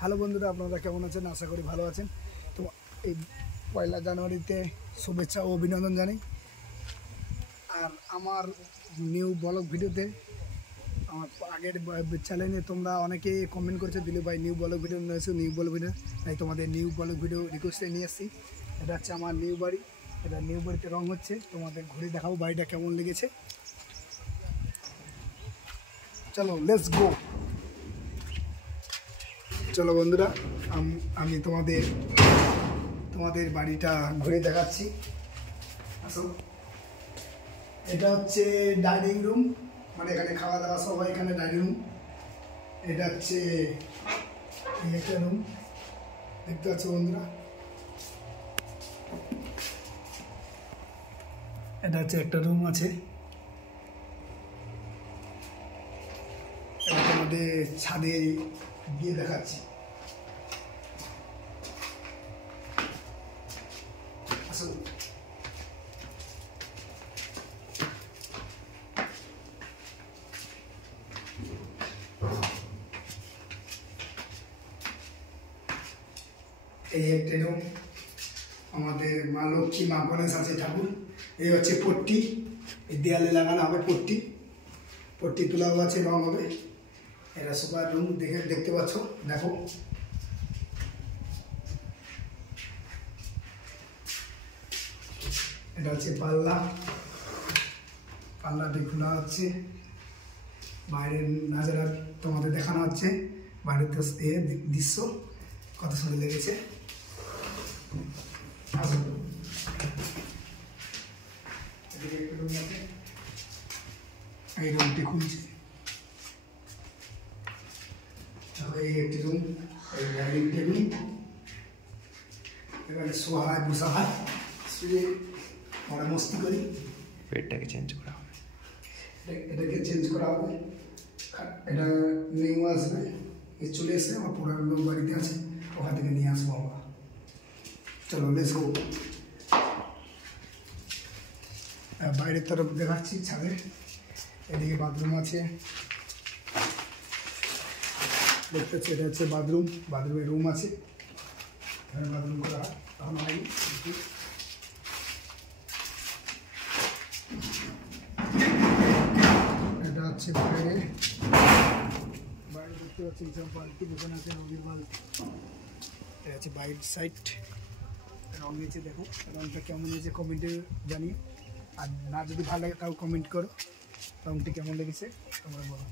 Hello বন্ধুরা, আপনারা কেমন আছেন? আশা করি ভালো আছেন। তো এই 1 জানুয়ারিতে শুভেচ্ছা ও অভিনন্দন জানাই। আর আমার নিউ ব্লগ ভিডিওতে, আমার আগের চ্যানেলে তোমরা অনেকে কমেন্ট করেছো, দিলীপ ভাই নিউ ব্লগ ভিডিও নিয়ে এসো, নিউ ব্লগ ভিডিও। তাই তোমাদের নিউ ব্লগ ভিডিও রিকোয়েস্টে নিয়ে এসেছি। এটা হচ্ছে আমার নিউ বাড়ি। এটা নিউ বাড়িতে রং হচ্ছে, তোমাদের ঘুরে দেখাবো বাড়িটা কেমন লেগেছে। চলো লেটস গো। চলো বন্ধুরা, আমি তোমাদের বাড়িটা ঘুরে দেখাচ্ছি। আসো, এটা হচ্ছে ডাইনিং রুম, মানে এখানে খাওয়া দাওয়া সব হয়, এখানে ডাইনিং রুম। এটা হচ্ছে একটা রুম, দেখতে পাচ্ছ বন্ধুরা। এটা হচ্ছে একটা রুম আছে। এটা তোমাদের ছাদে গিয়ে দেখাচ্ছি। আসো, এই একটা রুম, আমাদের মা লক্ষ্মী, মা গণেশ আছে, ঠাকুর। এই হচ্ছে পট্টি, এই দেয়ালে লাগানো হবে পট্টি তোলাও আছে, রং হবে। এটা সুপার রুম, দেখতে পাচ্ছ, দেখো। এটা হচ্ছে পাল্লাটি খোলা হচ্ছে। বাইরের নাজারা তোমাদের দেখানো হচ্ছে, বাইরের দৃশ্য কত সুন্দর লেগেছে। এই রুমটি খুলছে, এই একটি রুম, এই ডাইনিং টেবিল, এখানে শোয়া হয়, বসা হয়, শুয়ে আমরা মস্তি করি। বেডটাকে চেঞ্জ করা হবে, এটাকে চেঞ্জ করা হবে। এটা নিউ আসবে, চলে এসে আমার পুরানো লোক বাড়িতে আছে, ওখান থেকে নিয়ে আসবো আমরা। চলো লেটস গো। বাইরের তরফ দেখাচ্ছি, ছাদে এদিকে বাথরুম আছে, দেখতে পাচ্ছি। এটা হচ্ছে বাথরুমের রুম আছে, এখানে বাথরুম করা তখন হয়নি। এটা হচ্ছে বাইরে দেখতে পাচ্ছি, সব বালতি দোকান আছে, রঙের বালতি। এটা হচ্ছে বাইরের সাইড, রং হয়েছে, দেখো রংটা কেমন হয়েছে কমেন্টে জানিয়ে। আর না যদি ভালো লাগে তাও কমেন্ট করো, রংটি কেমন লেগেছে তোমরা বলো।